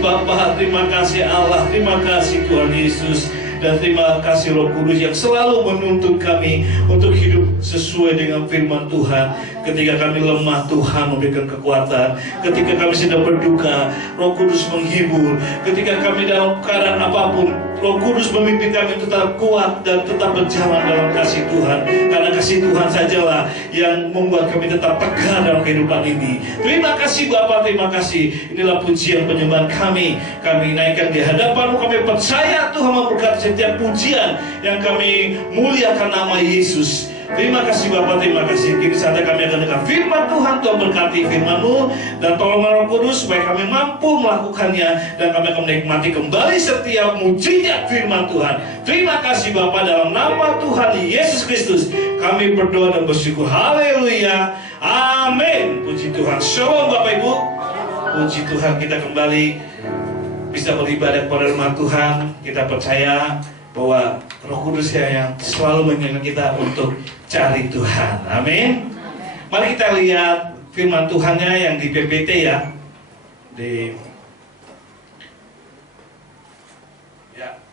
kasih Bapa, terima kasih Allah, terima kasih Tuhan Yesus. Dan terima kasih Roh Kudus yang selalu menuntun kami untuk hidup sesuai dengan firman Tuhan. Ketika kami lemah, Tuhan memberikan kekuatan. Ketika kami sedang berduka, Roh Kudus menghibur. Ketika kami dalam keadaan apapun, Roh Kudus memimpin kami tetap kuat dan tetap berjalan dalam kasih Tuhan. Karena kasih Tuhan sajalah yang membuat kami tetap tegar dalam kehidupan ini. Terima kasih Bapa, terima kasih. Inilah pujian penyembahan kami. Kami naikkan di hadapan-Mu. Kami percaya Tuhan memberkati setiap pujian yang kami muliakan nama Yesus. Terima kasih Bapak, terima kasih. Kini saatnya kami akan dengar firman Tuhan. Tuhan berkati firman-Mu dan tolong Roh Kudus supaya kami mampu melakukannya dan kami akan menikmati kembali setiap mujizat firman Tuhan. Terima kasih Bapak, dalam nama Tuhan Yesus Kristus kami berdoa dan bersyukur. Haleluya, amin. Puji Tuhan. Shalom Bapak Ibu. Puji Tuhan, kita kembali bisa beribadah kepada rumah Tuhan. Kita percaya bahwa Roh Kudus yang selalu mengingatkan kita untuk cari Tuhan. Amin. Mari kita lihat firman Tuhannya yang di PPT ya.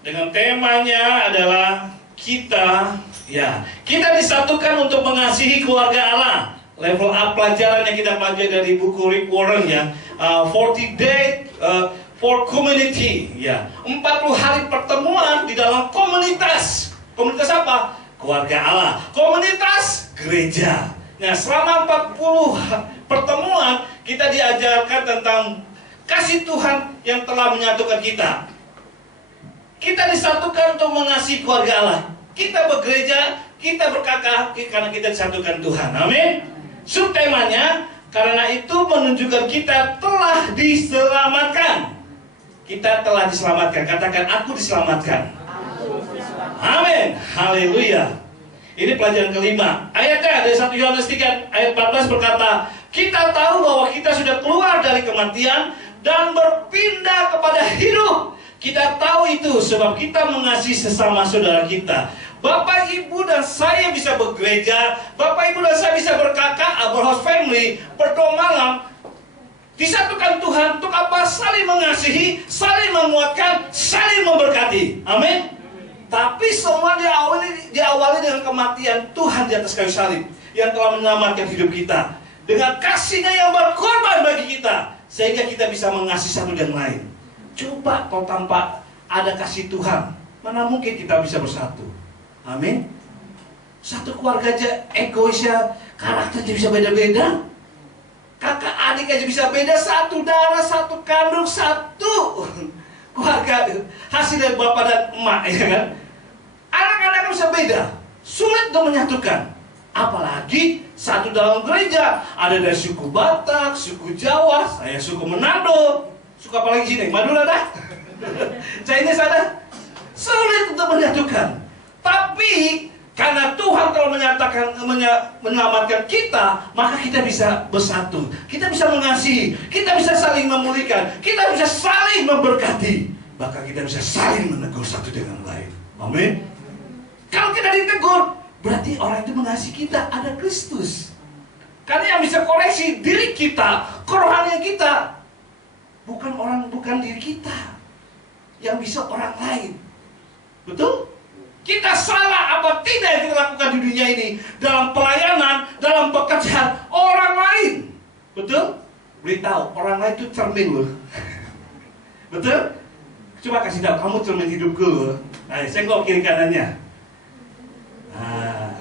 Dengan temanya adalah kita disatukan untuk mengasihi keluarga Allah. Level A pelajaran yang kita pelajari dari buku Rick Warren ya, 40 Day for Community ya, 40 hari pertemuan di dalam komunitas. Komunitas apa? Keluarga Allah. Komunitas gereja. Nah, selama 40 pertemuan kita diajarkan tentang kasih Tuhan yang telah menyatukan kita. Kita disatukan untuk mengasihi keluarga Allah. Kita bergereja, kita berkakak karena kita disatukan Tuhan. Amin. Subtemanya, karena itu menunjukkan kita telah diselamatkan. Kita telah diselamatkan. Katakan, aku diselamatkan. Amin. Haleluya. Ini pelajaran kelima. Ayatnya dari 1 Yohanes 3 ayat 14 berkata, kita tahu bahwa kita sudah keluar dari kematian dan berpindah kepada hidup. Kita tahu itu sebab kita mengasihi sesama saudara kita. Bapak, Ibu, dan saya bisa bergereja. Bapak, Ibu, dan saya bisa berkakak, our house family, berdoa malam. Disatukan Tuhan untuk apa? Saling mengasihi, saling menguatkan, saling memberkati. Amin. Tapi semua diawali dengan kematian Tuhan di atas kayu salib yang telah menyelamatkan hidup kita dengan kasih-Nya yang berkorban bagi kita, sehingga kita bisa mengasihi satu dan lain. Coba kalau tanpa ada kasih Tuhan, mana mungkin kita bisa bersatu? Amin. Satu keluarga aja egoisnya, karakternya bisa beda-beda. Kakak adik aja bisa beda, satu darah, satu kandung, satu keluarga, hasil dari bapak dan emak, ya kan? Anak-anak bisa beda, sulit untuk menyatukan. Apalagi satu dalam gereja, ada dari suku Batak, suku Jawa, saya suku Manado, suku apa lagi sini? Madura dah. Chinese ada. Sulit untuk menyatukan. Tapi karena Tuhan telah menyelamatkan kita, maka kita bisa bersatu. Kita bisa mengasihi, kita bisa saling memulihkan, kita bisa saling memberkati, bahkan kita bisa saling menegur satu dengan lain. Amin. Kalau kita ditegur, berarti orang itu mengasihi kita, ada Kristus. Karena yang bisa koreksi diri kita, kerohanian kita, bukan diri kita. Yang bisa orang lain. Betul? Kita salah apa tidak yang kita lakukan di dunia ini, dalam pelayanan, dalam pekerjaan orang lain. Betul? Beritahu, orang lain itu cermin loh. Betul? Coba kasih tahu, kamu cermin hidupku. Nah, senggol kiri kanannya. Nah,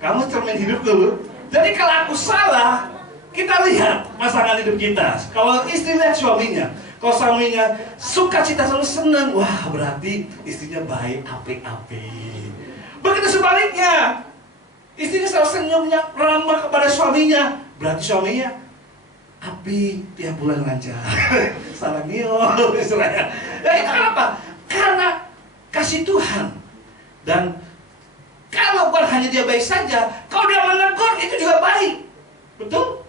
kamu cermin hidupku loh. Jadi kalau aku salah, kita lihat pasangan hidup kita. Kalau istri lihat suaminya. Kalau suaminya suka cita selalu senang, wah berarti istrinya baik, apik-apik. Begitu sebaliknya, istrinya selalu senyumnya ramah kepada suaminya, berarti suaminya api tiap bulan lancar. Salah nio, istilahnya. Ya itu kenapa? Karena kasih Tuhan. Dan kalau bukan hanya dia baik saja, kalau dia menegur itu juga baik. Betul?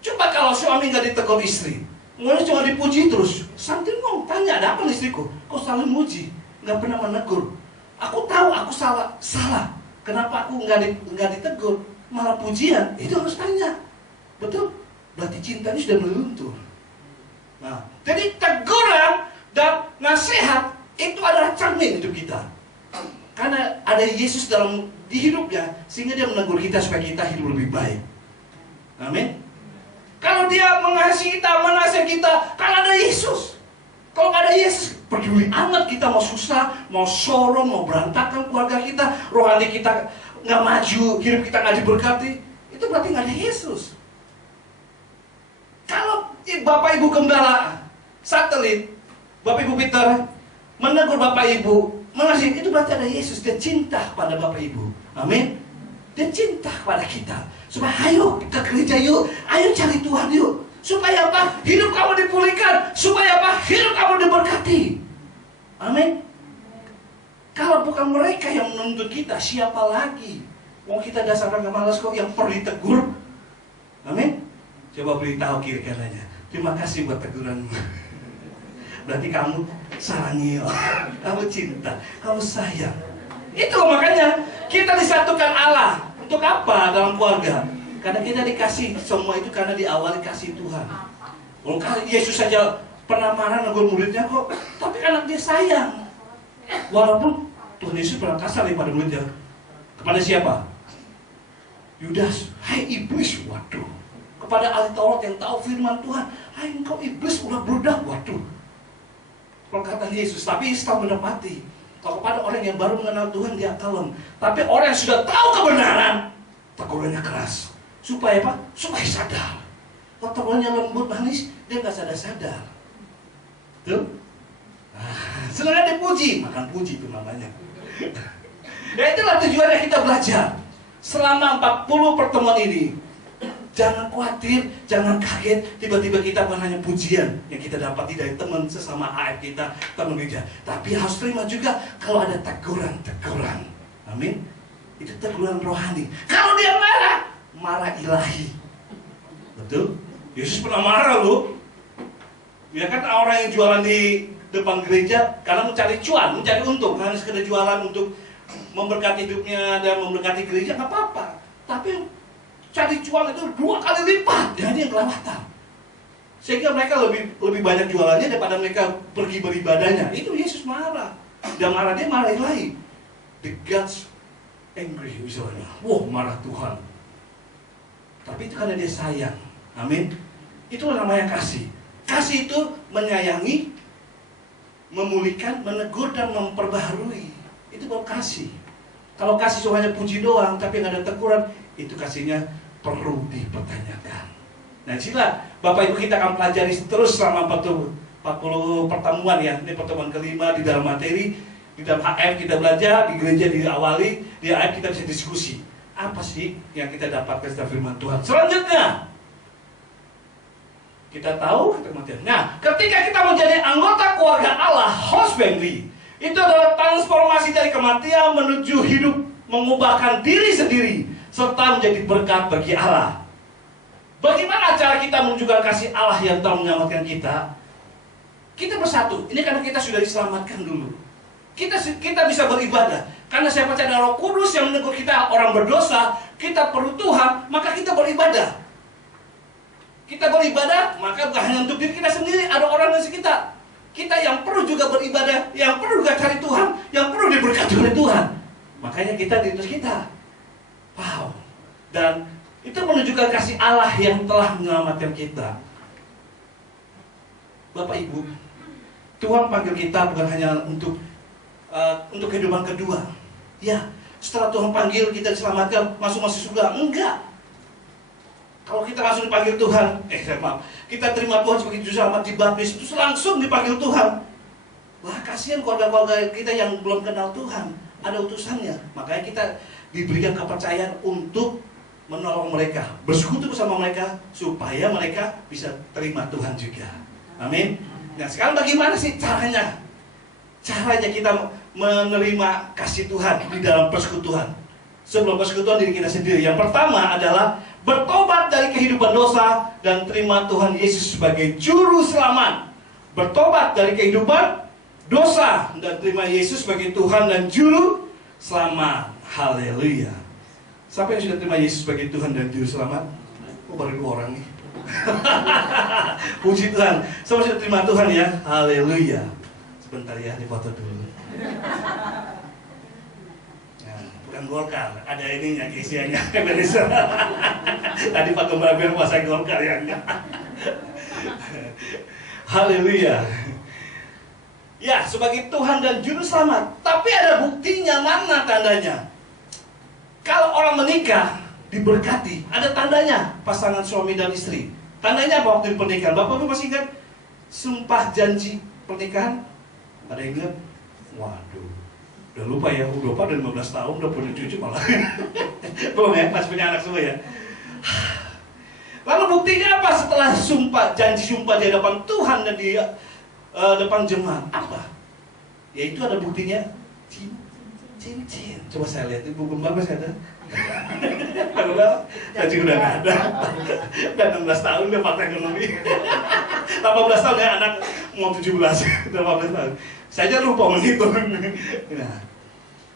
Coba kalau suami nggak ditegur istri, mulai cuma dipuji terus. Something wrong, tanya ada apa istriku? Kok selalu muji, nggak pernah menegur. Aku tahu aku salah. Kenapa aku nggak ditegur, malah pujian? Itu harus tanya. Betul? Berarti cintanya sudah meluntur. Nah, Jadi teguran dan nasihat itu adalah cermin hidup kita. Karena ada Yesus di hidupnya, sehingga dia menegur kita supaya kita hidup lebih baik. Amin. Kalau dia mengasihi kita, menasihati kita, kalau ada Yesus. Kalau nggak ada Yesus, peduli amat kita mau susah, mau sorong, mau berantakan keluarga kita, rohani kita nggak maju, hidup kita nggak diberkati, itu berarti nggak ada Yesus. Kalau Bapak Ibu Gembala satelit, Bapak Ibu Peter menegur Bapak Ibu, mengasihi, itu berarti ada Yesus. Dia cinta pada Bapak Ibu. Amin. Dia cinta pada kita. Supaya ayo ke gereja yuk, ayo cari Tuhan yuk. Supaya apa? Hidup kamu dipulihkan. Supaya apa? Hidup kamu diberkati. Amin. Kalau bukan mereka yang menuntut kita, siapa lagi? Mau kita dasar orang malas kok yang perlu ditegur. Amin. Coba beritahu kiri kanannya, terima kasih buat teguranmu. Berarti kamu sarangi, kamu cinta, kamu sayang. Itu makanya kita disatukan Allah. Untuk apa dalam keluarga? Karena kita dikasih semua itu karena diawali kasih Tuhan. Kalau Yesus saja pernah marah negur muridnya kok, tapi karena dia sayang. Walaupun Tuhan Yesus pernah kasar pada muridnya. Kepada siapa? Yudas, hai iblis, waduh. Kepada ahli Taurat yang tahu firman Tuhan, hai engkau iblis, udah berudak, waduh. Perkataan Yesus, tapi Yesus tahu mendapati. Kalau kepada orang yang baru mengenal Tuhan, dia kalem. Tapi orang yang sudah tahu kebenaran, tegurannya keras. Supaya apa? Supaya sadar. Kalau tegurannya lembut manis, dia nggak sadar-sadar. Tuh. Senangnya dipuji, makan puji itu namanya. Ya itulah tujuannya kita belajar. Selama 40 pertemuan ini, jangan khawatir, jangan kaget. Tiba-tiba kita bukan hanya pujian yang kita dapati dari teman sesama AF kita, teman gereja. Tapi harus terima juga kalau ada teguran-teguran. Amin. Itu teguran rohani. Kalau dia marah, marah ilahi. Betul? Yesus pernah marah loh. Ya kan orang yang jualan di depan gereja karena mencari cuan, mencari untung. Hanya sekedar jualan untuk memberkati hidupnya dan memberkati gereja, nggak apa-apa. Tapi cari cuan itu 2 kali lipat dari yang kelewatan. Sehingga mereka lebih banyak jualannya daripada mereka pergi beribadahnya. Itu Yesus marah. Dan marah dia marah ilahi. The God's angry misalnya. Wah, marah Tuhan. Tapi itu karena dia sayang. Amin. Itulah namanya kasih. Kasih itu menyayangi, memulihkan, menegur dan memperbaharui. Itu baru kasih. Kalau kasih cuma hanya puji doang tapi nggak ada teguran, itu kasihnya perlu dipertanyakan. Nah, sila Bapak Ibu kita akan pelajari terus selama 40 pertemuan ya. Ini pertemuan kelima di dalam materi. Di dalam HF kita belajar, di gereja diawali, di HF kita bisa diskusi. Apa sih yang kita dapatkan dari firman Tuhan? Selanjutnya, kita tahu kematian. Nah, ketika kita menjadi anggota keluarga Allah, host family, itu adalah transformasi dari kematian menuju hidup, mengubahkan diri sendiri, serta menjadi berkat bagi Allah. Bagaimana cara kita menunjukkan kasih Allah yang telah menyelamatkan kita? Kita bersatu. Ini karena kita sudah diselamatkan dulu. Kita bisa beribadah. Karena siapa ada Roh Kudus yang menegur kita orang berdosa, kita perlu Tuhan, maka kita beribadah. Kita beribadah, maka bukan hanya untuk diri kita sendiri, ada orang di sekitar. Kita yang perlu juga beribadah, yang perlu juga cari Tuhan, yang perlu diberkati oleh Tuhan. Makanya kita diutus kita. Wow. Dan itu menunjukkan kasih Allah yang telah menyelamatkan kita. Bapak Ibu, Tuhan panggil kita bukan hanya untuk kehidupan kedua. Ya, setelah Tuhan panggil kita diselamatkan, masuk surga. Enggak. Kalau kita langsung dipanggil Tuhan, kita terima Tuhan sebagai juru selamat, dibaptis, terus langsung dipanggil Tuhan. Wah, kasihan keluarga-keluarga kita yang belum kenal Tuhan. Ada utusannya. Makanya kita diberikan kepercayaan untuk menolong mereka, bersekutu bersama mereka, supaya mereka bisa terima Tuhan juga. Amin. Nah, sekarang bagaimana sih caranya? Caranya kita menerima kasih Tuhan di dalam persekutuan. Sebelum persekutuan diri kita sendiri. Yang pertama adalah bertobat dari kehidupan dosa dan terima Tuhan Yesus sebagai juru selamat. Bertobat dari kehidupan dosa dan terima Yesus sebagai Tuhan dan juru selamat. Haleluya. Siapa yang sudah terima Yesus sebagai Tuhan dan juru selamat? Oh, baru 2 orang nih. Puji Tuhan. Saya sudah terima Tuhan ya. Haleluya. Sebentar ya, dipoto dulu. Nah, bukan Golkar, ada ininya, isiannya. Tadi Pak Gembala bilang puasa Golkar ya. Haleluya. Ya, sebagai Tuhan dan Juru Selamat. Tapi ada buktinya, mana tandanya? Kalau orang menikah, diberkati, ada tandanya pasangan suami dan istri. Tandanya apa waktu pernikahan? Bapak masih ingat sumpah janji pernikahan? Ada yang ingat? Waduh, udah lupa ya, udah 15 tahun, udah punya cucu malah. Belum ya, masih punya anak semua ya. Lalu buktinya apa setelah janji sumpah di hadapan Tuhan dan di depan jemaat? Apa? Yaitu ada buktinya cincin. Coba saya lihat, Ibu Gembala masih ada? Gaji udah nggak ada. Dan 16 tahun udah fakta ekonomi. 18 tahun ya anak mau 17. 18 tahun. Saya aja lupa menghitung. Nah,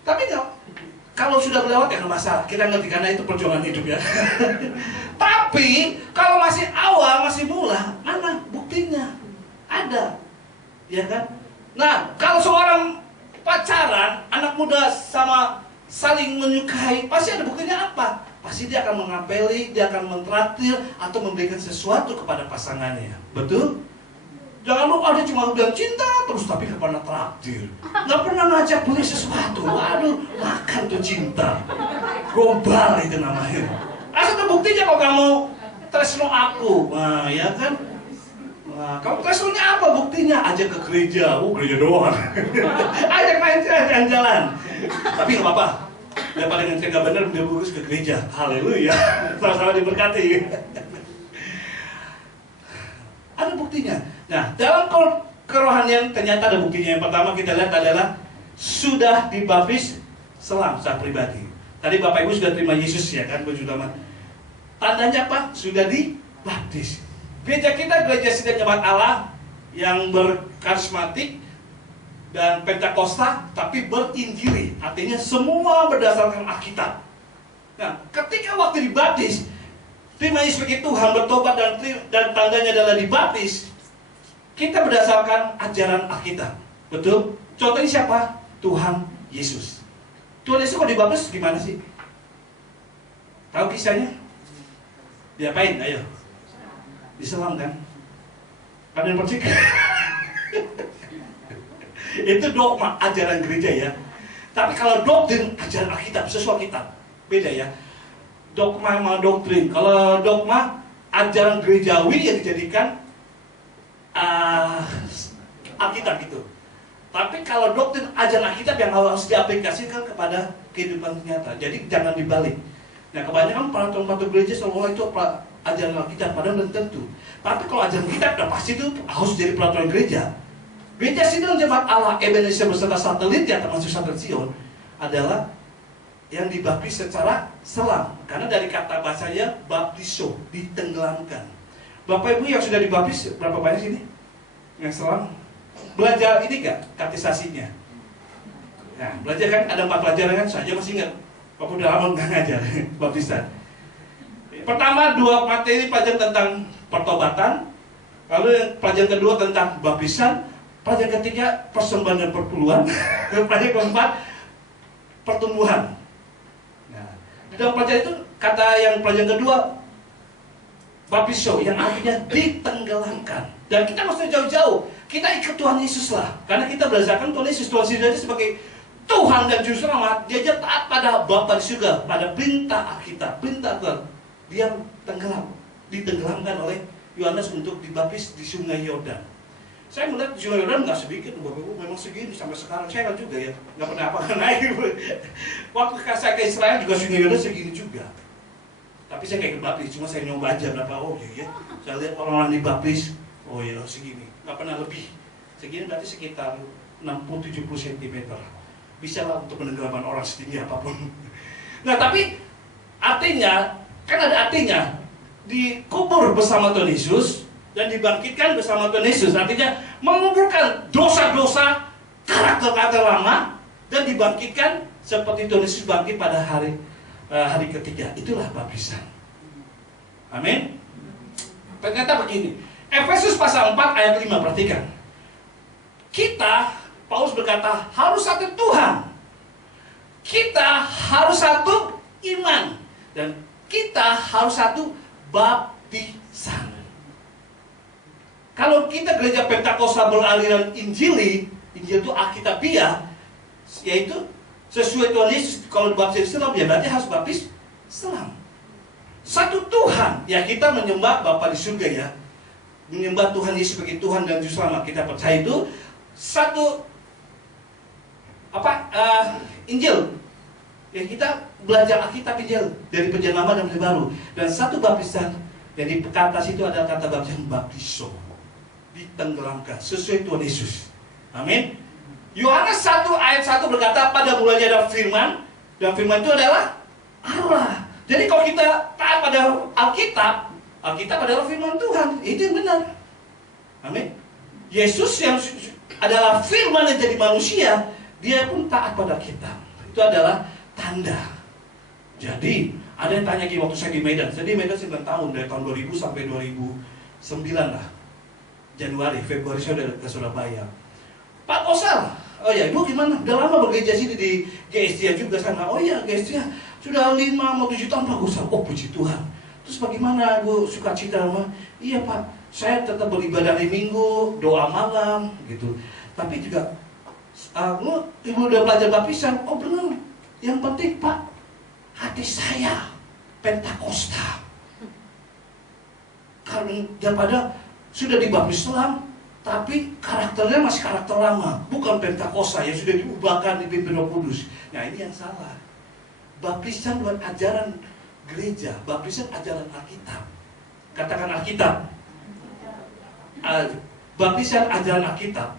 tapi kalau sudah lewat ya nggak masalah. Kita ngerti karena itu perjuangan hidup ya. Tapi kalau masih awal, masih mula, mana buktinya? Ada, ya kan? Nah, kalau seorang pacaran, anak muda sama saling menyukai, pasti ada buktinya apa? Pasti dia akan mengapeli, dia akan mentraktir atau memberikan sesuatu kepada pasangannya. Betul? Jangan lupa dia cuma bilang cinta terus tapi nggak pernah traktir, nggak pernah ngajak beli sesuatu. Waduh, makan tuh cinta. Gombal itu namanya. Asal tuh buktinya kalau kamu tresno aku, nah ya kan? Nah, kamu tresnonya apa buktinya? Ajak ke gereja, gereja doang. Ajak main jalan-jalan. Tapi nggak apa-apa. Daripada dengan nggak benar, dia bagus ke gereja. Haleluya. Sama-sama diberkati. Ada buktinya. Nah, dalam kerohanian ternyata ada buktinya. Yang pertama kita lihat adalah sudah dibaptis selam secara pribadi. Tadi Bapak Ibu sudah terima Yesus ya kan, tandanya apa? Sudah dibaptis. Gereja kita gereja sidang jemaat Allah yang berkarismatik dan Pentakosta, tapi berinjili. Artinya semua berdasarkan Alkitab. Nah, ketika waktu dibaptis, terima Yesus sebagai Tuhan, bertobat dan tandanya adalah dibaptis. Kita berdasarkan ajaran Alkitab. Betul? Contohnya siapa? Tuhan Yesus. Tuhan Yesus kalau dibaptis gimana sih? Tahu kisahnya? Diapain? Ayo. Diselam kan? Ada yang percaya? Itu dogma ajaran gereja ya. Tapi kalau doktrin ajaran Alkitab, sesuai Alkitab, beda ya. Dogma sama doktrin. Kalau dogma ajaran gerejawi yang dijadikan Alkitab gitu. Tapi kalau doktrin ajaran Alkitab yang harus diaplikasikan kepada kehidupan nyata. Jadi jangan dibalik. Nah, kebanyakan peraturan gereja seolah itu ajaran Alkitab, padahal belum tentu. Tapi kalau ajaran Alkitab, nah pasti itu harus jadi peraturan gereja. Gereja Sidang Jemaat Allah Ebenezer beserta satelitnya termasuk satelit Zion adalah yang dibaptis secara selam. Karena dari kata bahasanya baptiso, ditenggelamkan. Bapak Ibu yang sudah dibaptis berapa banyak sini? Yang selam? Belajar ini gak? Katekisasinya. Nah, belajar kan ada 4 pelajaran kan? Saya masih ingat. Bapak udah lama nggak ngajar baptisan. Pertama 2 materi pelajaran tentang pertobatan. Lalu yang pelajaran kedua tentang baptisan. Pelajaran ketiga persembahan dan perpuluhan. Pelajaran keempat pertumbuhan. Nah, di dalam pelajaran itu kata yang pelajaran kedua baptiso yang artinya ditenggelamkan. Dan kita maksudnya jauh-jauh. Kita ikut Tuhan Yesus lah. Karena kita berdasarkan Tuhan Yesus. Tuhan Yesus sebagai Tuhan dan Juru Selamat. Dia taat pada Bapa di surga, pada perintah Alkitab, perintah Tuhan. Dia ditenggelamkan oleh Yohanes untuk dibaptis di Sungai Yordan. Saya melihat Sungai Yordan nggak sedikit, Bapak Ibu, memang segini sampai sekarang. Saya juga ya, nggak pernah apa-apa naik. Waktu saya ke Israel juga Sungai Yordan segini juga. Tapi saya nggak ikut baptis, cuma saya nyoba aja berapa. Oh iya, saya lihat orang-orang dibaptis. Oh iya, segini, nggak pernah lebih. Segini berarti sekitar 60-70 cm. Bisa lah untuk menenggelamkan orang setinggi apapun. Nah tapi artinya, kan ada artinya, dikubur bersama Tuhan Yesus dan dibangkitkan bersama Tuhan Yesus. Artinya menguburkan dosa-dosa karakter-karakter lama dan dibangkitkan seperti Tuhan Yesus bangkit pada hari ketiga. Itulah baptisan. Amin. Berkata begini, Efesus pasal 4 ayat 5, perhatikan. Kita, Paulus berkata, harus satu Tuhan. Kita harus satu iman. Dan kita harus satu baptisan. Kalau kita gereja Pentakosta beraliran Injili, Injil itu Alkitabiah, yaitu sesuai Tuhan Yesus. Kalau baptis Islam, ya berarti harus baptis Islam. Satu Tuhan, ya kita menyembah Bapa di surga ya, menyembah Tuhan Yesus sebagai Tuhan dan Juru Selamat. Kita percaya itu satu Injil. Ya kita belajar Alkitab Injil dari Perjanjian Lama dan Perjanjian Baru. Dan satu baptisan yang di atas itu adalah kata baptisan baptiso, ditenggelamkan sesuai Tuhan Yesus. Amin. Yohanes 1 ayat 1 berkata, pada mulanya ada firman, dan firman itu adalah Allah. Jadi kalau kita taat pada Alkitab, Alkitab adalah firman Tuhan. Itu yang benar. Amin. Yesus yang adalah firman yang jadi manusia, dia pun taat pada Alkitab. Itu adalah tanda. Jadi ada yang tanya waktu saya di Medan. Saya di Medan 9 tahun, dari tahun 2000 sampai 2009 lah. Januari, Februari saya udah ke Surabaya. Pak Osal, oh ya ibu gimana? Udah lama bergereja sini di GSJ juga sana. Oh iya GSJ sudah 5-7 tahun Pak Osal. Oh puji Tuhan. Terus bagaimana ibu sukacita sama? Iya Pak, saya tetap beribadah hari Minggu, doa malam gitu. Tapi juga ibu udah belajar baptisan. Oh benar. Yang penting Pak, hati saya Pentakosta. Karena daripada sudah dibaptis Islam, tapi karakternya masih karakter lama, bukan Pentakosta yang sudah diubahkan dipimpin Roh Kudus. Nah ini yang salah. Baptisan bukan ajaran gereja, baptisan ajaran Alkitab. Katakan Alkitab. Baptisan ajaran Alkitab.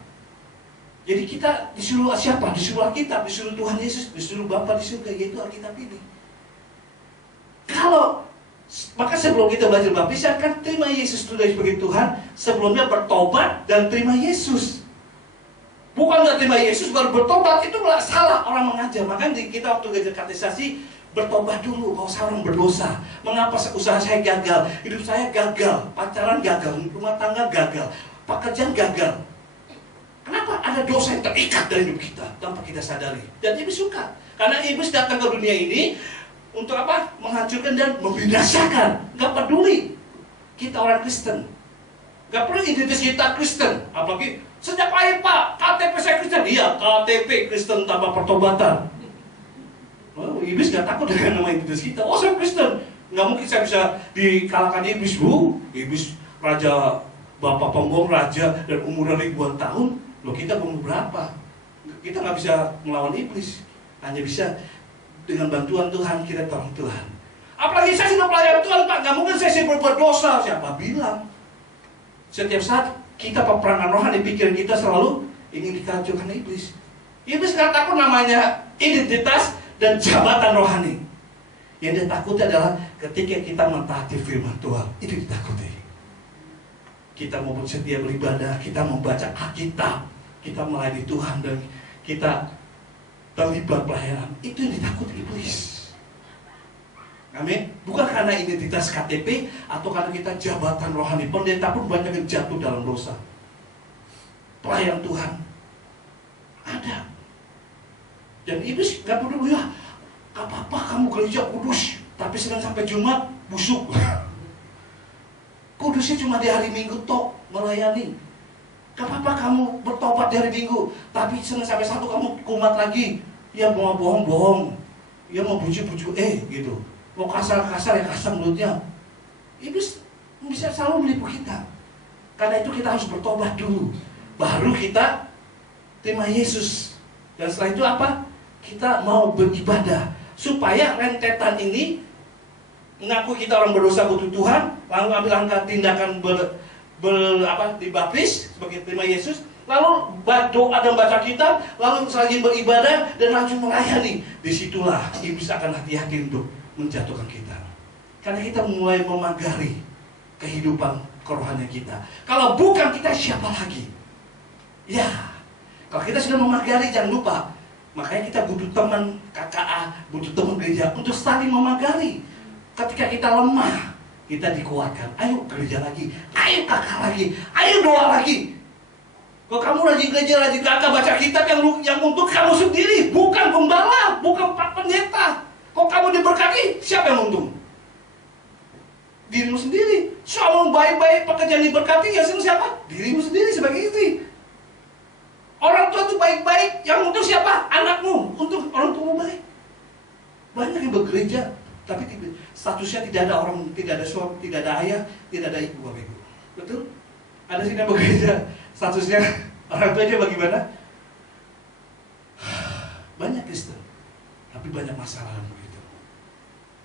Jadi kita disuruh siapa? Disuruh Alkitab, disuruh Tuhan Yesus, disuruh Bapa di surga, yaitu Alkitab ini. Maka sebelum kita belajar baptisan kan terima Yesus sebagai Tuhan, sebelumnya bertobat dan terima Yesus. Bukan nggak terima Yesus baru bertobat, itu salah orang mengajar. Maka kita waktu belajar katekisasi bertobat dulu kalau saya orang berdosa. Mengapa usaha saya gagal, hidup saya gagal, pacaran gagal, rumah tangga gagal, pekerjaan gagal. Kenapa? Ada dosa yang terikat dalam hidup kita tanpa kita sadari. Dan iblis suka. Karena iblis datang ke dunia ini untuk apa? Menghancurkan dan membinasakan. Gak peduli kita orang Kristen. Gak perlu identitas kita Kristen. Apalagi sejak lahir Pak, KTP saya Kristen. Iya, KTP Kristen tanpa pertobatan. Oh, iblis gak takut dengan nama identitas kita. Oh saya Kristen. Gak mungkin saya bisa dikalahkan iblis. Iblis raja, bapak pembohong raja dan umurnya ribuan tahun. Loh kita umur berapa? Kita nggak bisa melawan iblis. Hanya bisa dengan bantuan Tuhan, kita tolong Tuhan. Apalagi saya sudah pelayan Tuhan Pak, nggak mungkin saya berbuat dosa. Siapa bilang? Setiap saat kita peperangan rohani, pikiran kita selalu ingin dikacaukan iblis. Iblis nggak takut namanya identitas dan jabatan rohani. Yang dia takuti adalah ketika kita mentaati firman Tuhan, itu ditakuti. Kita mau setia beribadah, kita membaca Alkitab, kita melayani Tuhan dan kita terlibat pelayanan, itu yang ditakut iblis. Amin. Bukan karena identitas KTP atau karena kita jabatan rohani. Pendeta pun banyak yang jatuh dalam dosa. Pelayan Tuhan ada. Dan iblis gak peduli ya. Gak apa-apa kamu gereja kudus, tapi Senin sampai Jumat busuk. Kudusnya cuma di hari Minggu tok melayani. Gak apa-apa kamu bertobat di hari Minggu, tapi Senin sampai Sabtu kamu kumat lagi. Ya mau bohong-bohong, ya mau bujuk-bujuk gitu. Mau kasar-kasar ya kasar mulutnya. Iblis bisa selalu menipu kita. Karena itu kita harus bertobat dulu, baru kita terima Yesus. Dan setelah itu apa? Kita mau beribadah supaya rentetan ini mengaku kita orang berdosa butuh Tuhan, lalu ambil langkah tindakan dibaptis sebagai terima Yesus, lalu doa dan baca kitab, lalu rajin beribadah dan rajin melayani. Disitulah iblis akan hati-hati untuk menjatuhkan kita, karena kita mulai memagari kehidupan kerohanian kita. Kalau bukan kita siapa lagi? Ya, kalau kita sudah memagari jangan lupa. Makanya kita butuh teman KKA, butuh teman gereja untuk saling memagari. Ketika kita lemah, kita dikuatkan. Ayo gereja lagi, ayo kakak lagi, ayo doa lagi. Kalau kamu rajin gereja, rajin kakak, baca kitab yang untuk kamu sendiri, bukan gembala, bukan pak pendeta. Kalau kamu diberkati, siapa yang untung? Dirimu sendiri. Soal baik-baik pekerjaan diberkati, ya siapa? Dirimu sendiri sebagai istri. Orang tua itu baik-baik, yang untung siapa? Anakmu, untuk orang tuamu baik. Banyak yang bergereja, tapi statusnya tidak ada orang, tidak ada suami, tidak ada ayah, tidak ada ibu, Bapak Ibu. Betul? Ada sih yang bergereja, statusnya orang tuanya bagaimana? Banyak Kristen, tapi banyak masalah begitu.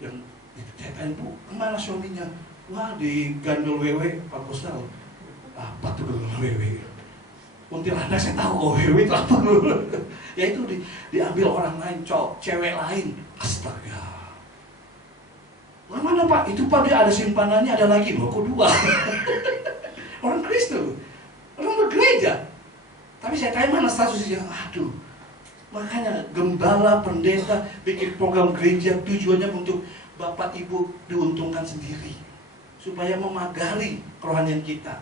Yang ditanya, Bu, kemana suaminya? Wah, di gandul wewe 40 tahun. Apa tuh gandul wewe? Kuntilanak saya tahu, oh wewe itu apa dulu? Ya itu diambil orang lain, cewek lain. Astaga. Mana Pak? Itu Pak, dia ada simpanannya, ada lagi loh, kok dua? Orang Kristen, orang bergereja. Tapi saya tanya mana statusnya? Aduh. Makanya gembala, pendeta bikin program gereja tujuannya untuk Bapak Ibu diuntungkan sendiri, supaya memagari kerohanian kita.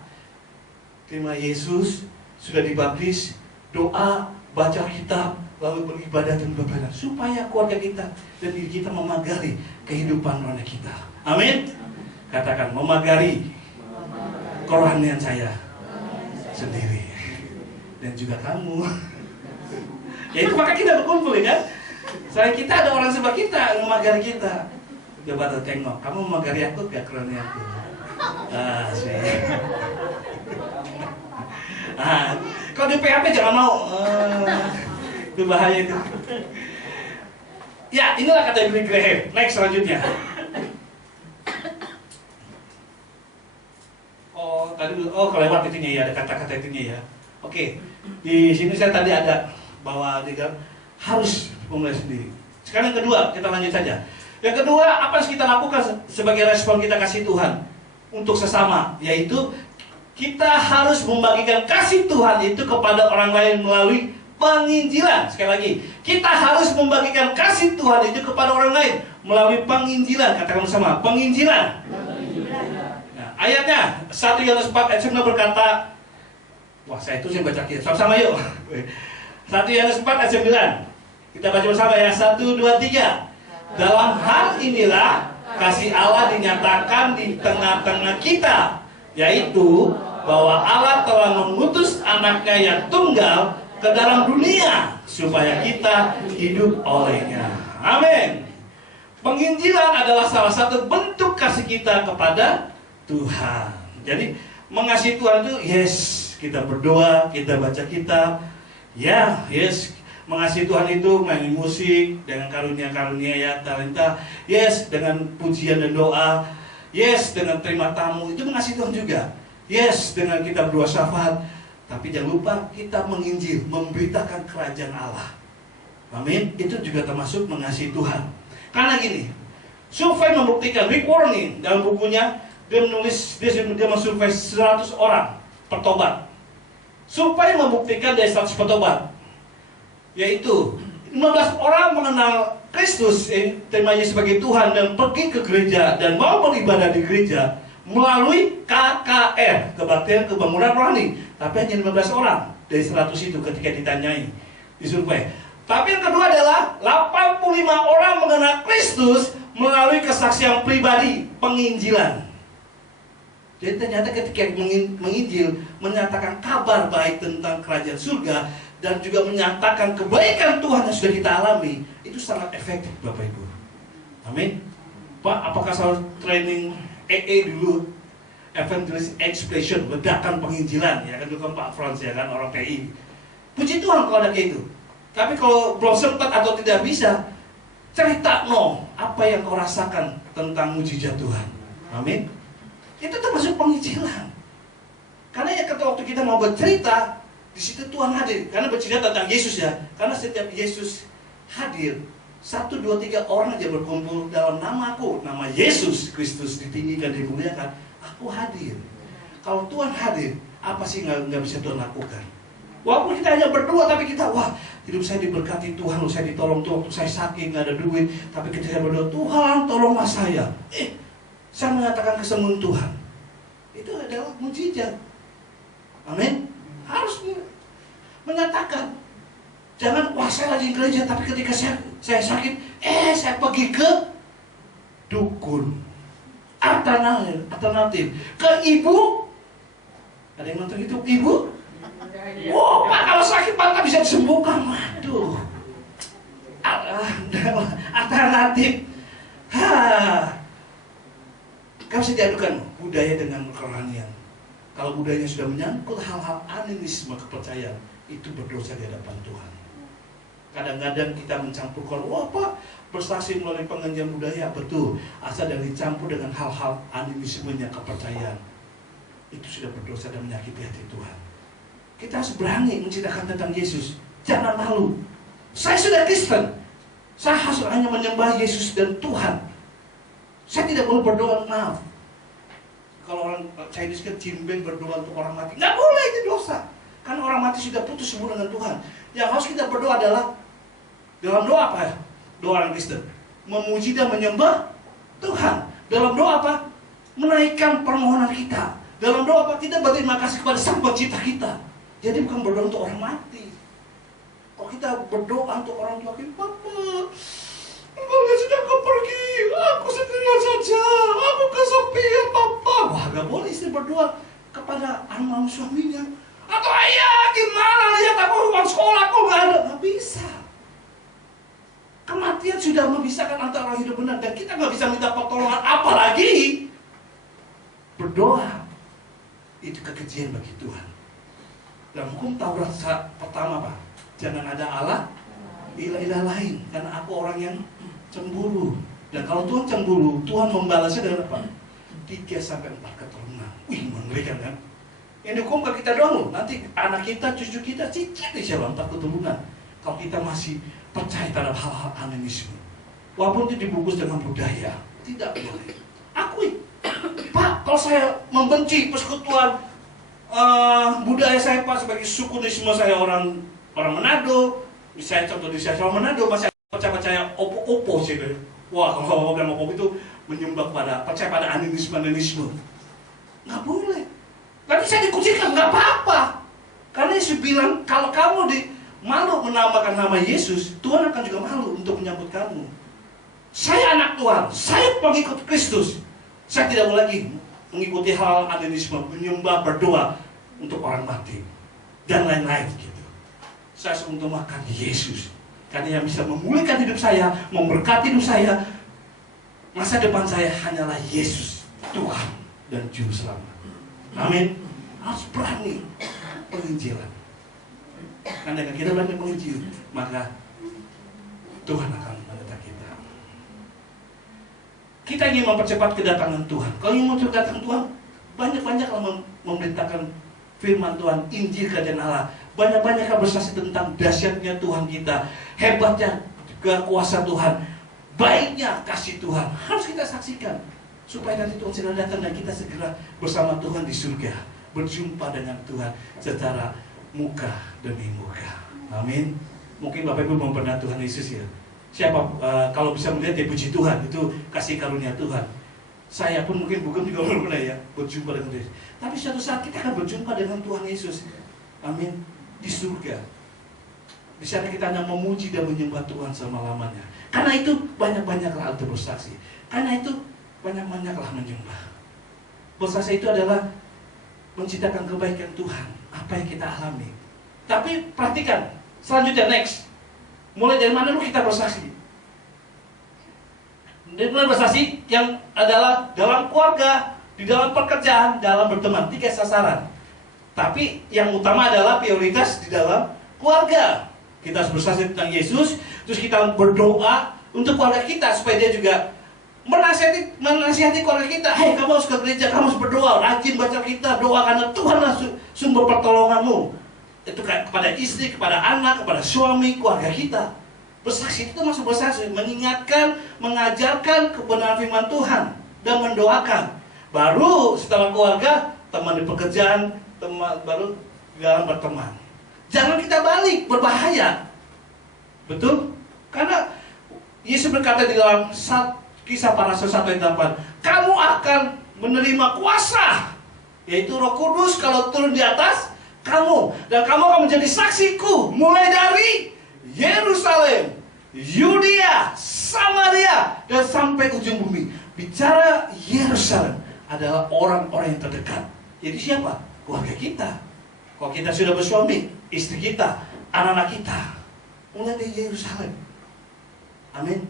Terima Yesus, sudah dibaptis, doa, baca kitab, lalu beribadah dan beribadah, supaya keluarga kita dan diri kita memagari kehidupan rohani kita. Amin. Katakan, memagari kerohanian saya sendiri dan juga kamu. Ya itu maka kita berkumpul, ya kan? Selain kita ada orang sebelah kita yang memagari kita. Coba tengok, kamu memagari aku gak kerohanian aku? Sih. Kalau di PHP jangan mau. Itu bahaya itu. Ya, inilah kata Billy Graham. Next selanjutnya. Kelewat itunya ya, ada kata-kata itunya ya. Oke, di sini saya tadi ada bahwa dia harus memulai sendiri. Sekarang yang kedua, kita lanjut saja. Yang kedua, apa yang kita lakukan sebagai respon kita kasih Tuhan untuk sesama, yaitu kita harus membagikan kasih Tuhan itu kepada orang lain melalui penginjilan. Sekali lagi, kita harus membagikan kasih Tuhan itu kepada orang lain melalui penginjilan. Katakan bersama, penginjilan. Nah, ayatnya 1 Yohanes 4 ayat 9 berkata, wah saya baca kitab, sama-sama yuk. 1 Yohanes 4 ayat 9. Kita baca bersama ya, 1, 2, 3. Dalam hal inilah kasih Allah dinyatakan di tengah-tengah kita, yaitu bahwa Allah telah mengutus anaknya yang tunggal ke dalam dunia supaya kita hidup olehnya. Amin. Penginjilan adalah salah satu bentuk kasih kita kepada Tuhan. Jadi mengasihi Tuhan itu yes, kita berdoa, kita baca kitab, ya yes. Mengasihi Tuhan itu main musik dengan karunia-karunia ya, talenta, yes, dengan pujian dan doa, yes, dengan terima tamu, itu mengasihi Tuhan juga. Yes, dengan kita berdoa syafaat. Tapi jangan lupa kita menginjil, memberitakan kerajaan Allah. Amin. Itu juga termasuk mengasihi Tuhan. Karena gini, survei membuktikan, Rick Warren nih, dalam bukunya dia menulis, dia mensurvei 100 orang bertobat. Survei membuktikan dari 100 bertobat, yaitu 15 orang mengenal Kristus, terima Yesus sebagai Tuhan dan pergi ke gereja dan mau beribadah di gereja melalui KKR, kebaktian kebangunan rohani. Tapi hanya 15 orang dari 100 itu ketika ditanyai, disurvei. Tapi yang kedua adalah 85 orang mengenal Kristus melalui kesaksian pribadi, penginjilan. Jadi ternyata ketika menginjil, menyatakan kabar baik tentang kerajaan surga dan juga menyatakan kebaikan Tuhan yang sudah kita alami, itu sangat efektif Bapak Ibu. Amin. Pak, apakah soal training dulu, Evangelist Expression, ledakan penginjilan, ya kan itu kan Pak Frans ya kan, orang PI. Puji Tuhan kalau ada kayak itu. Tapi kalau belum sempat atau tidak bisa, cerita apa yang kau rasakan tentang mujizat Tuhan. Amin. Itu termasuk penginjilan. Karena ya waktu kita mau bercerita, di situ Tuhan hadir. Karena bercerita tentang Yesus ya. Karena setiap Yesus hadir, 1, 2, 3 orang aja berkumpul dalam namaku, nama Yesus Kristus ditinggikan, dimuliakan, aku hadir. Kalau Tuhan hadir, apa sih nggak bisa Tuhan lakukan? Walaupun kita hanya berdua, tapi kita, wah, hidup saya diberkati Tuhan, saya ditolong tuh waktu saya sakit, nggak ada duit. Tapi ketika saya berdoa, Tuhan tolonglah saya. saya menyatakan kesembuhan Tuhan. Itu adalah mujizat. Amin. Harus menyatakan. Jangan, wah saya lagi gereja, tapi ketika saya sakit, saya pergi ke dukun. Alternatif. Ke ibu. Ada yang nonton itu? Ibu? Wah, Pak, kalau sakit Pak nggak bisa disembuhkan. Waduh. Alternatif. Kau bisa diadukan budaya dengan kerohanian. Kalau budayanya sudah menyangkut hal-hal animisme kepercayaan, itu berdosa di hadapan Tuhan. Kadang-kadang kita mencampurkan, wah Pak, bersaksi melalui pengajian budaya, betul. Asal dan dicampur dengan hal-hal animismenya kepercayaan, itu sudah berdosa dan menyakiti hati Tuhan. Kita harus berani menceritakan tentang Yesus. Jangan malu. Saya sudah Kristen. Saya harus hanya menyembah Yesus dan Tuhan. Saya tidak boleh berdoa, maaf. Kalau orang Chinese kan jimbeng berdoa untuk orang mati. Nggak boleh, itu dosa. Karena orang mati sudah putus hubungan dengan Tuhan. Yang harus kita berdoa adalah, dalam doa apa ya? Doa orang Kristen. Memuji dan menyembah Tuhan. Dalam doa apa? Menaikkan permohonan kita. Dalam doa apa? Tidak berterima kasih kepada Sang Pencipta kita. Jadi bukan berdoa untuk orang mati. Kalau kita berdoa untuk orang tua kita, Papa, engkau sudah pergi, aku sendirian saja, aku kesepian, Papa. Wah, gak boleh istri berdoa kepada anak suaminya. Atau ayah, gimana lihat aku uang sekolah, aku gak ada. Gak bisa. Kematian sudah memisahkan antara orang hidup benar, dan kita gak bisa minta pertolongan, apalagi berdoa. Itu kekejian bagi Tuhan. Dalam hukum Taurat pertama, Pak, jangan ada Allah ilah-ilah lain, karena aku orang yang cemburu. Dan kalau Tuhan cemburu, Tuhan membalasnya dengan apa? 3-4 keturunan. Wih, mengerikan kan? Yang dihukum ke kita doang loh. Nanti anak kita, cucu kita, cicit di siapa 4 keturunan. Kalau kita masih percaya terhadap hal-hal animisme, walaupun itu dibungkus dengan budaya, tidak boleh. Akui, Pak, kalau saya membenci persekutuan budaya saya, Pak, sebagai sukunisme saya orang Manado, misalnya contoh di saya orang Manado masih percaya opo sih. Wah, kalau bilang opo itu menyembah percaya pada animisme. Nggak boleh. Nanti saya dikucilkan, nggak apa-apa. Karena Yesus bilang, kalau kamu malu menambahkan nama Yesus, Tuhan akan juga malu untuk menyambut kamu. Saya anak Tuhan, saya pengikut Kristus. Saya tidak boleh lagi mengikuti hal animisme, menyembah, berdoa untuk orang mati dan lain-lain gitu. Saya mengumpulkan Yesus, karena yang bisa memulihkan hidup saya, memberkati hidup saya, masa depan saya hanyalah Yesus, Tuhan dan Juru Selamat. Amin. Harus berani penginjilan. Karena dengan kita berani menginjil, maka Tuhan akan menyertai kita. Kita ingin mempercepat kedatangan Tuhan. Kalau ingin mempercepat kedatangan Tuhan, banyak-banyaklah memberitakan firman Tuhan, Injil Kerajaan Allah. Banyak-banyaklah bersaksi tentang dahsyatnya Tuhan kita, hebatnya kuasa Tuhan, baiknya kasih Tuhan. Harus kita saksikan supaya nanti Tuhan segera datang dan kita segera bersama Tuhan di surga, berjumpa dengan Tuhan secara muka demi muka. Amin. Mungkin Bapak Ibu belum pernah Tuhan Yesus ya. Siapa kalau bisa melihat, ya puji Tuhan, itu kasih karunia Tuhan. Saya pun mungkin bukan juga belum pernah ya berjumpa dengan Yesus. Tapi suatu saat kita akan berjumpa dengan Tuhan Yesus. Amin. Di surga. Di sana kita hanya memuji dan menyembah Tuhan selama-lamanya. Karena itu banyak-banyaklah untuk bersaksi. Karena itu banyak-banyaklah menyembah. Bersaksi itu adalah menciptakan kebaikan Tuhan, apa yang kita alami. Tapi perhatikan, selanjutnya next. Mulai dari mana kita bersaksi? Dari mulai bersaksi yang adalah dalam keluarga, di dalam pekerjaan, dalam berteman, 3 sasaran. Tapi yang utama adalah prioritas di dalam keluarga. Kita harus bersaksi tentang Yesus, terus kita berdoa untuk keluarga kita supaya dia juga menasihati keluarga kita. Hei, kamu harus ke gereja, kamu harus berdoa, rajin baca kitab, doa karena Tuhanlah sumber pertolonganmu. Itu kepada istri, kepada anak, kepada suami, keluarga kita. Bersaksi itu masuk bersaksi, mengingatkan, mengajarkan kebenaran firman Tuhan dan mendoakan. Baru setelah keluarga, teman di pekerjaan, baru dalam berteman. Jangan kita balik, berbahaya. Betul? Karena Yesus berkata di dalam Kisah para Rasul 1 ayat 8. Kamu akan menerima kuasa, yaitu Roh Kudus kalau turun di atas kamu. Dan kamu akan menjadi saksiku mulai dari Yerusalem, Yudea, Samaria, dan sampai ujung bumi. Bicara Yerusalem adalah orang-orang yang terdekat. Jadi siapa? Keluarga kita. Kalau kita sudah bersuami, istri kita, anak-anak kita, mulai dari Yerusalem. Amin.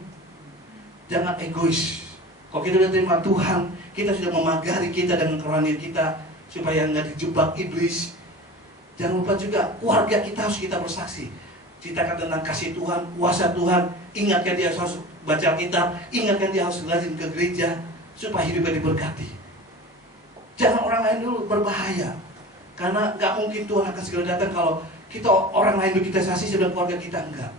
Jangan egois. Kalau kita sudah terima Tuhan, kita sudah memagari kita dengan kerohanian kita supaya nggak dijebak iblis. Jangan lupa juga keluarga kita harus kita bersaksi. Ceritakan tentang kasih Tuhan, kuasa Tuhan. Ingatkan dia harus baca kitab, ingatkan dia harus rajin ke gereja supaya hidupnya diberkati. Jangan orang lain dulu, berbahaya. Karena nggak mungkin Tuhan akan segera datang kalau kita orang lain dulu kita saksi sedang keluarga kita enggak.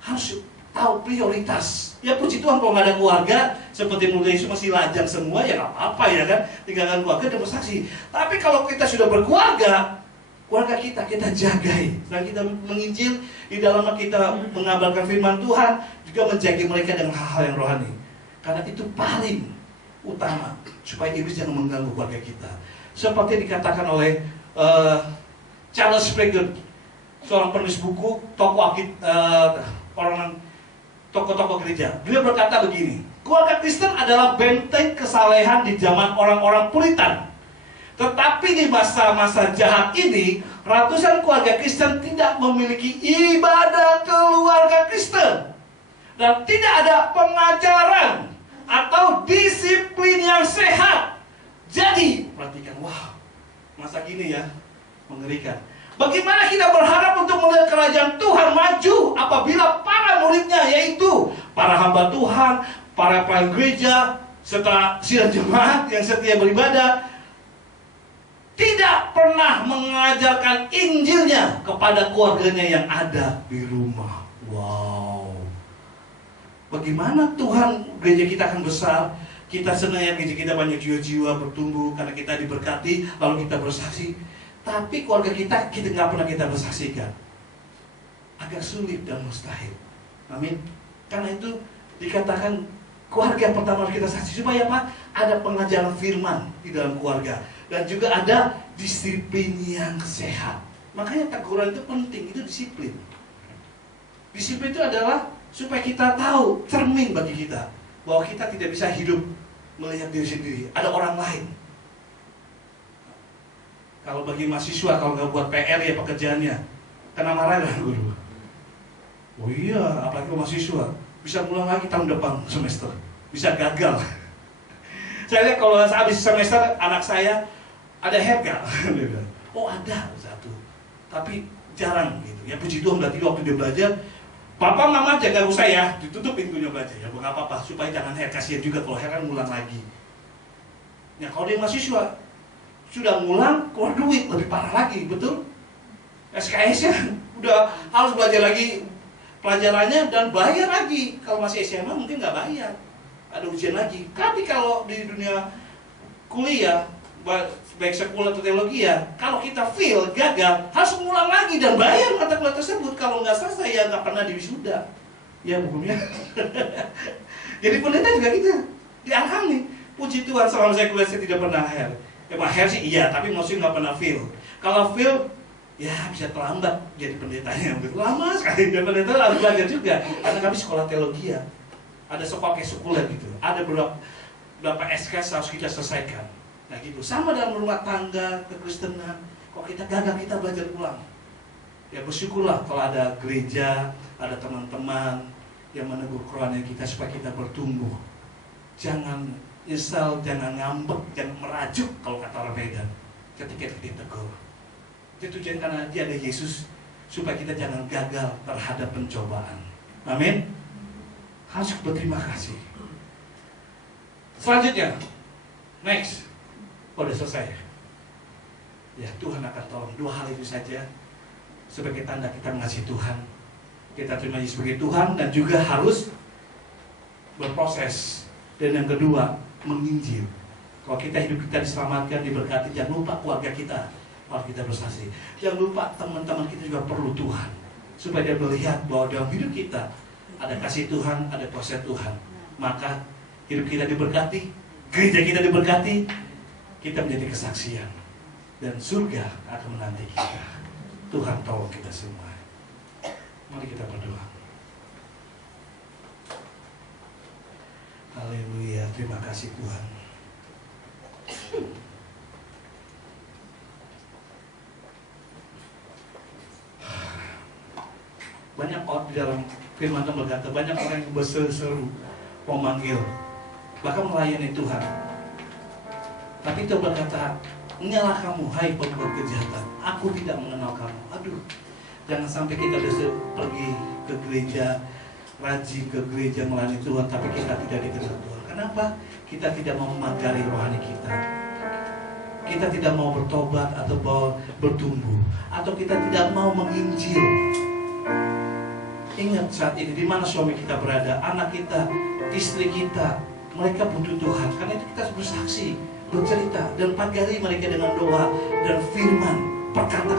Harus tahu prioritas. Ya puji Tuhan kalau nggak ada keluarga seperti murid Yesus masih lajang semua, ya nggak apa-apa ya kan, tinggalkan keluarga dan bersaksi. Tapi kalau kita sudah berkeluarga, keluarga kita jagai. Dan kita menginjil, di dalam kita mengabarkan firman Tuhan, juga menjaga mereka dengan hal-hal yang rohani. Karena itu paling utama supaya iblis jangan mengganggu keluarga kita. Seperti dikatakan oleh Charles Spurgeon, seorang penulis buku, tokoh-tokoh gereja. Beliau berkata begini, keluarga Kristen adalah benteng kesalehan di zaman orang-orang Puritan. Tetapi di masa-masa jahat ini, ratusan keluarga Kristen tidak memiliki ibadah keluarga Kristen. Dan tidak ada pengajaran atau disiplin yang sehat. Jadi, perhatikan, wow, masa gini ya, mengerikan. Bagaimana kita berharap untuk melihat kerajaan Tuhan maju apabila para muridnya, yaitu para hamba Tuhan, para pelayan gereja, serta sidang jemaat yang setia beribadah, tidak pernah mengajarkan Injilnya kepada keluarganya yang ada di rumah. Wow. Bagaimana Tuhan gereja kita akan besar, kita senang ya gereja kita banyak jiwa-jiwa bertumbuh karena kita diberkati, lalu kita bersaksi. Tapi keluarga kita nggak pernah kita bersaksikan. Agak sulit dan mustahil. Amin. Karena itu dikatakan keluarga pertama kita saksi supaya apa? Ada pengajaran firman di dalam keluarga. Dan juga ada disiplin yang sehat. Makanya teguran itu penting, itu disiplin. Disiplin itu adalah supaya kita tahu, cermin bagi kita, bahwa kita tidak bisa hidup melihat diri sendiri, ada orang lain. Kalau bagi mahasiswa, kalau nggak buat PR ya pekerjaannya, kena marah kan guru. Oh iya, apalagi mahasiswa, bisa pulang lagi tahun depan semester, bisa gagal. Saya lihat kalau habis semester anak saya ada herga, oh ada satu, tapi jarang gitu. Ya puji Tuhan berarti waktu dia belajar, papa mama jaga saya, ditutup pintunya belajar ya, bukan apa-apa supaya jangan her, kasihan juga kalau her kan ngulang lagi. Ya kalau dia mahasiswa sudah ngulang, keluar duit lebih parah lagi, betul? SKS-nya udah harus belajar lagi pelajarannya dan bayar lagi. Kalau masih SMA mungkin nggak bayar, ada ujian lagi. Tapi kalau di dunia kuliah, baik sekolah atau teologi ya, kalau kita fail, gagal, harus ngulang lagi dan bayar mata kuliah tersebut. Kalau nggak selesai ya nggak pernah diwisuda. Ya hukumnya. Jadi pendeta juga gitu, dialami. Puji Tuhan selama saya kuliah saya tidak pernah her. Emang her sih iya, tapi maksudnya nggak pernah fail. Kalau fail, ya bisa terlambat jadi pendetanya. Lama sekali jadi pendeta harus belajar juga. Karena kami sekolah teologi ya, ada sekolah sekuler gitu. Ada beberapa SKS harus kita selesaikan. Nah gitu, sama dalam rumah tangga, kekristenan. Kalau kita gagal, kita belajar ulang. Ya bersyukurlah kalau ada gereja, ada teman-teman yang menegur kerohanian kita supaya kita bertumbuh. Jangan nyesal, jangan ngambek, jangan merajuk kalau kata orang Medan ketika kita ditegur. Itu tujuan karena dia ada Yesus supaya kita jangan gagal terhadap pencobaan. Amin. Harus berterima kasih. Selanjutnya, next. Udah selesai. Ya Tuhan akan tolong. Dua hal itu saja sebagai tanda kita mengasihi Tuhan. Kita terima Yesus sebagai Tuhan dan juga harus berproses. Dan yang kedua, menginjil. Kalau kita hidup kita diselamatkan, diberkati, jangan lupa keluarga kita harus kita bersaksi. Jangan lupa teman-teman kita juga perlu Tuhan supaya dia melihat bahwa dalam hidup kita ada kasih Tuhan, ada kuasa Tuhan. Maka hidup kita diberkati, gereja kita diberkati, kita menjadi kesaksian, dan surga akan menanti kita. Tuhan tolong kita semua. Mari kita berdoa. Haleluya, terima kasih Tuhan. Banyak orang di dalam firman Tuhan berkata, banyak orang yang berseru-seru memanggil, bahkan melayani Tuhan. Tapi Tuhan berkata, "Nyalah kamu, hai pembuat kejahatan, aku tidak mengenal kamu." Aduh, jangan sampai kita pergi ke gereja, rajin ke gereja melayani Tuhan, tapi kita tidak dikenal Tuhan. Kenapa? Kita tidak mau memagari rohani kita. Kita tidak mau bertobat atau mau bertumbuh, atau kita tidak mau menginjil. Ingat saat ini, di mana suami kita berada, anak kita, istri kita, mereka butuh Tuhan. Karena itu kita harus bersaksi, bercerita, dan pagari mereka dengan doa dan firman, perkataan